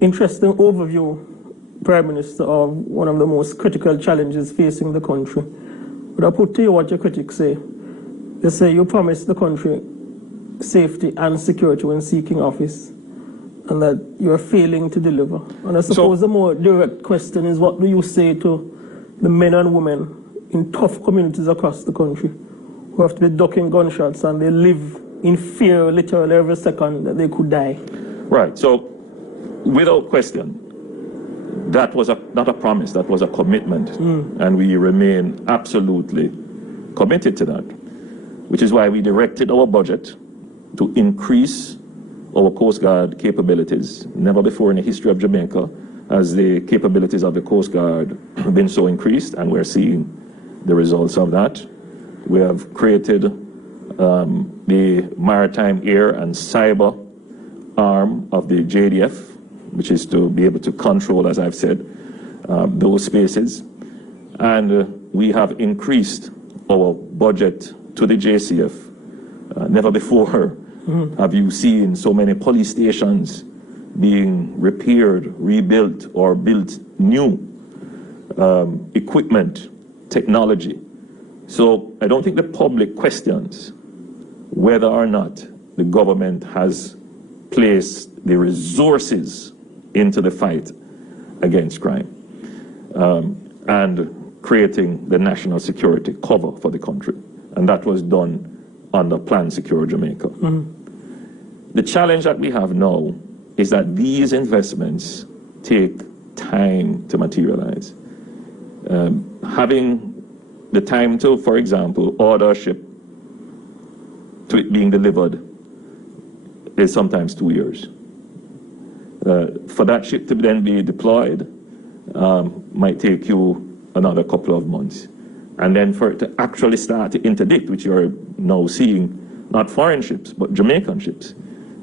Interesting overview, Prime Minister, of one of the most critical challenges facing the country. But I put to you what your critics say. They say you promised the country safety and security when seeking office, and that you are failing to deliver. And I suppose the more direct question is, what do you say to the men and women in tough communities across the country who have to be ducking gunshots and they live in fear literally every second that they could die? Right. So, without question, that was not a promise, that was a commitment. And we remain absolutely committed to that, which is why we directed our budget to increase our Coast Guard capabilities. Never before in the history of Jamaica has the capabilities of the Coast Guard been so increased, and we're seeing the results of that. We have created the Maritime, Air and Cyber arm of the JDF, which is to be able to control, as I've said, those spaces. And we have increased our budget to the JCF. Never before have you seen so many police stations being repaired, rebuilt, or built new, equipment, technology. So I don't think the public questions whether or not the government has placed the resources into the fight against crime and creating the national security cover for the country. And that was done under Plan Secure Jamaica. The challenge that we have now is that these investments take time to materialize. Having the time to, for example, order a ship to it being delivered is sometimes 2 years. For that ship to then be deployed might take you another couple of months. And then for it to actually start to interdict, which you're now seeing, not foreign ships, but Jamaican ships,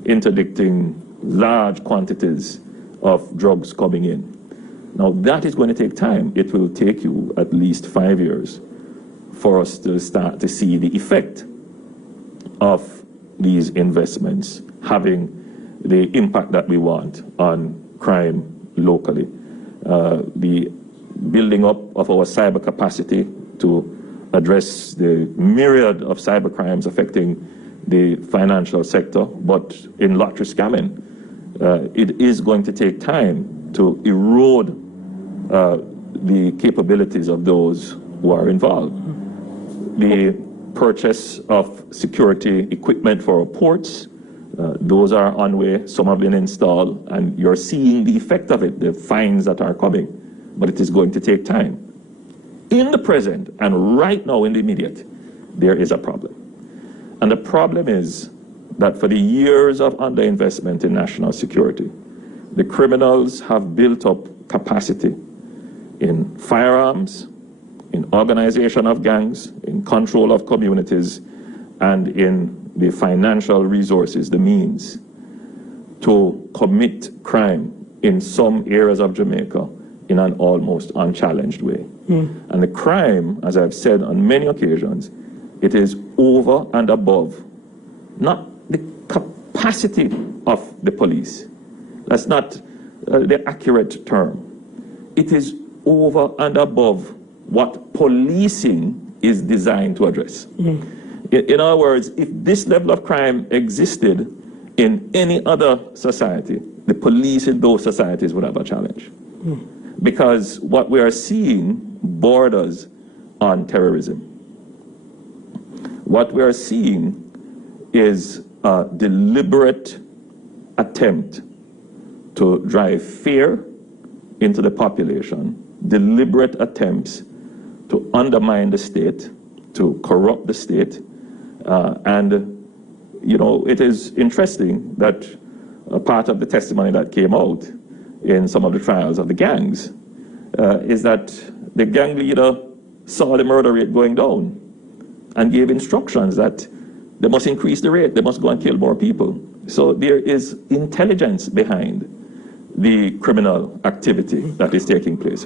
interdicting large quantities of drugs coming in. Now that is going to take time. It will take you at least 5 years for us to start to see the effect of these investments having the impact that we want on crime locally. The building up of our cyber capacity to address the myriad of cyber crimes affecting the financial sector, but in lottery scamming, it is going to take time to erode the capabilities of those who are involved. The purchase of security equipment for our ports, those are on way, some have been installed, and you're seeing the effect of it, the fines that are coming, but it is going to take time. In the present, and right now in the immediate, there is a problem. And the problem is that for the years of underinvestment in national security, the criminals have built up capacity in firearms, in organization of gangs, in control of communities, and in the financial resources, the means to commit crime in some areas of Jamaica in an almost unchallenged way. And the crime, as I've said on many occasions, it is over and above, not the capacity of the police. That's not the accurate term. It is over and above what policing is designed to address. In other words, if this level of crime existed in any other society, the police in those societies would have a challenge. Because what we are seeing borders on terrorism. What we are seeing is a deliberate attempt to drive fear into the population, deliberate attempts to undermine the state, to corrupt the state. And, you know, it is interesting that a part of the testimony that came out in some of the trials of the gangs is that the gang leader saw the murder rate going down and gave instructions that they must increase the rate, they must go and kill more people. So there is intelligence behind the criminal activity that is taking place.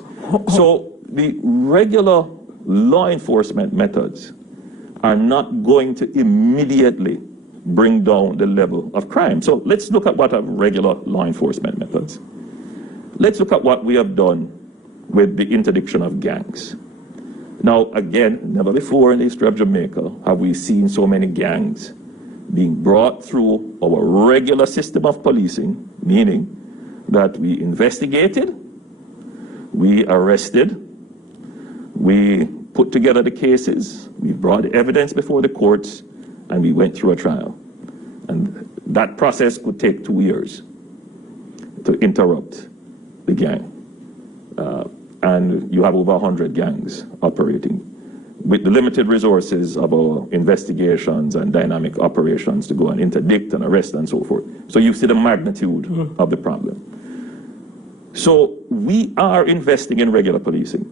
So the regular law enforcement methods are not going to immediately bring down the level of crime. So let's look at what are regular law enforcement methods. Let's look at what we have done with the interdiction of gangs. Now, again, never before in the history of Jamaica have we seen so many gangs being brought through our regular system of policing, meaning that we investigated, we arrested, we put together the cases, we brought evidence before the courts, and we went through a trial. And that process could take 2 years to interrupt the gang. And you have over 100 gangs operating with the limited resources of our investigations and dynamic operations to go and interdict and arrest and so forth. So you see the magnitude of the problem. So we are investing in regular policing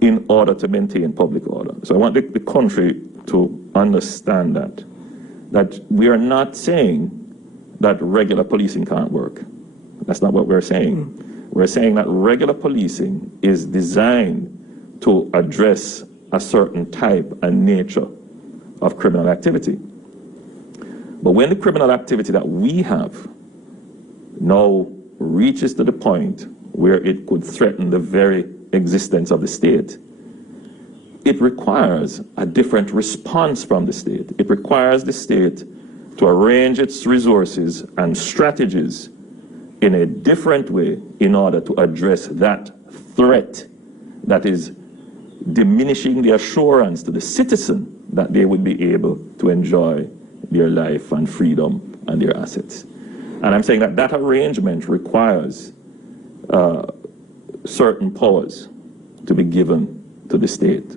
in order to maintain public order. So I want the country to understand that we are not saying that regular policing can't work. That's not what we're saying. We're saying that regular policing is designed to address a certain type and nature of criminal activity. But when the criminal activity that we have now reaches to the point where it could threaten the very existence of the state, it requires a different response from the state. It requires the state to arrange its resources and strategies in a different way in order to address that threat that is diminishing the assurance to the citizen that they would be able to enjoy their life and freedom and their assets. And I'm saying that that arrangement requires certain powers to be given to the state.